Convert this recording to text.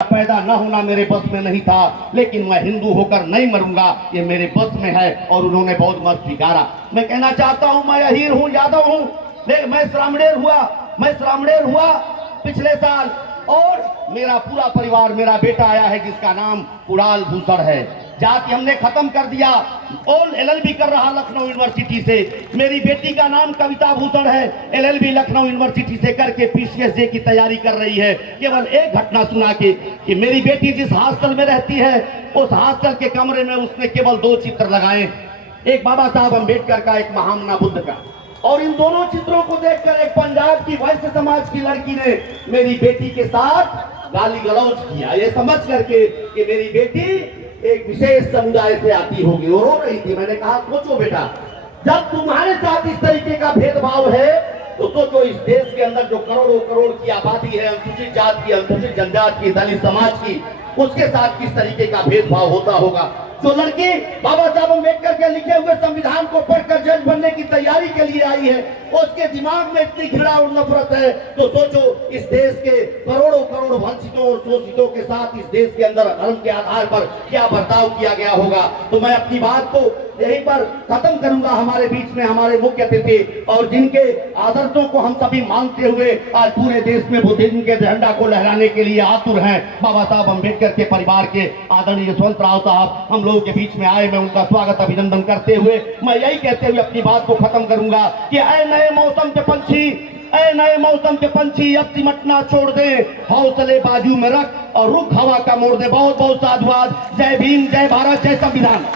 पैदा न होना मेरे बस में नहीं था, लेकिन मैं हिंदू होकर नहीं मरूंगा, ये मेरे बस में है। और उन्होंने बहुत मत स्वीकारा। मैं कहना चाहता हूं, मैं अहीर हूं, यादव हूं, मैं श्रामणेर हुआ पिछले साल, और मेरा पूरा परिवार, मेरा बेटा आया है जिसका नाम कुणाल भूषण है। जाति हमने खत्म कर दिया। और LLB कर रहा लखनऊ यूनिवर्सिटी से। मेरी बेटी का नाम कविता भूषण है, LLB लखनऊ यूनिवर्सिटी से करके PCSJ की तैयारी कर रही है। केवल एक घटना सुना के कि मेरी बेटी जिस हॉस्टल में रहती है, उस हॉस्टल के कमरे में उसने केवल 2 चित्र लगाए, एक बाबा साहब अम्बेडकर का, एक महामना बुद्ध का। और इन दोनों चित्रों को देखकर एक पंजाब की वैश्य समाज की लड़की ने मेरी बेटी के साथ गाली गलौज किया, ये समझ करके कि मेरी बेटी एक विशेष समुदाय से आती होगी, और रो रही थी। मैंने कहा, सोचो बेटा, जब तुम्हारे साथ इस तरीके का भेदभाव है, तो सोचो इस देश के अंदर जो करोड़ों करोड़ की आबादी है, अनुसूचित जात की, अनुसूचित जनजाति की, दलित समाज की, उसके साथ किस तरीके का भेदभाव होता होगा। जो लड़की बाबा साहब अम्बेडकर के लिखे हुए संविधान को पढ़कर जज बनने की तैयारी के लिए आई है, उसके दिमाग में इतनी घृणा और नफरत है, तो सोचो इस देश के करोड़ों करोड़ वंचितों और शोषितों के साथ इस देश के अंदर धर्म के आधार पर क्या बर्ताव किया गया होगा। तो मैं अपनी बात को यहीं पर खत्म करूंगा। हमारे बीच में हमारे मुख्य अतिथि, और जिनके आदर्शों को हम सभी मानते हुए आज पूरे देश में बुद्धिज्म के झंडा को लहराने के लिए आतुर हैं, बाबा साहब अम्बेडकर के परिवार के आदरणीय यशवंत राव साहब हम लोगों के बीच में आए। मैं उनका स्वागत अभिनंदन करते हुए मैं यही कहते हुए अपनी बात को खत्म करूंगा कि ऐ नए मौसम के पंछी, ऐ नए मौसम के पंछी, अब सिमटना छोड़ दे, हौसले बाजू में रख और रुख हवा का मोड़ दे। बहुत बहुत साधुवाद। जय भीम, जय भारत, जय संविधान।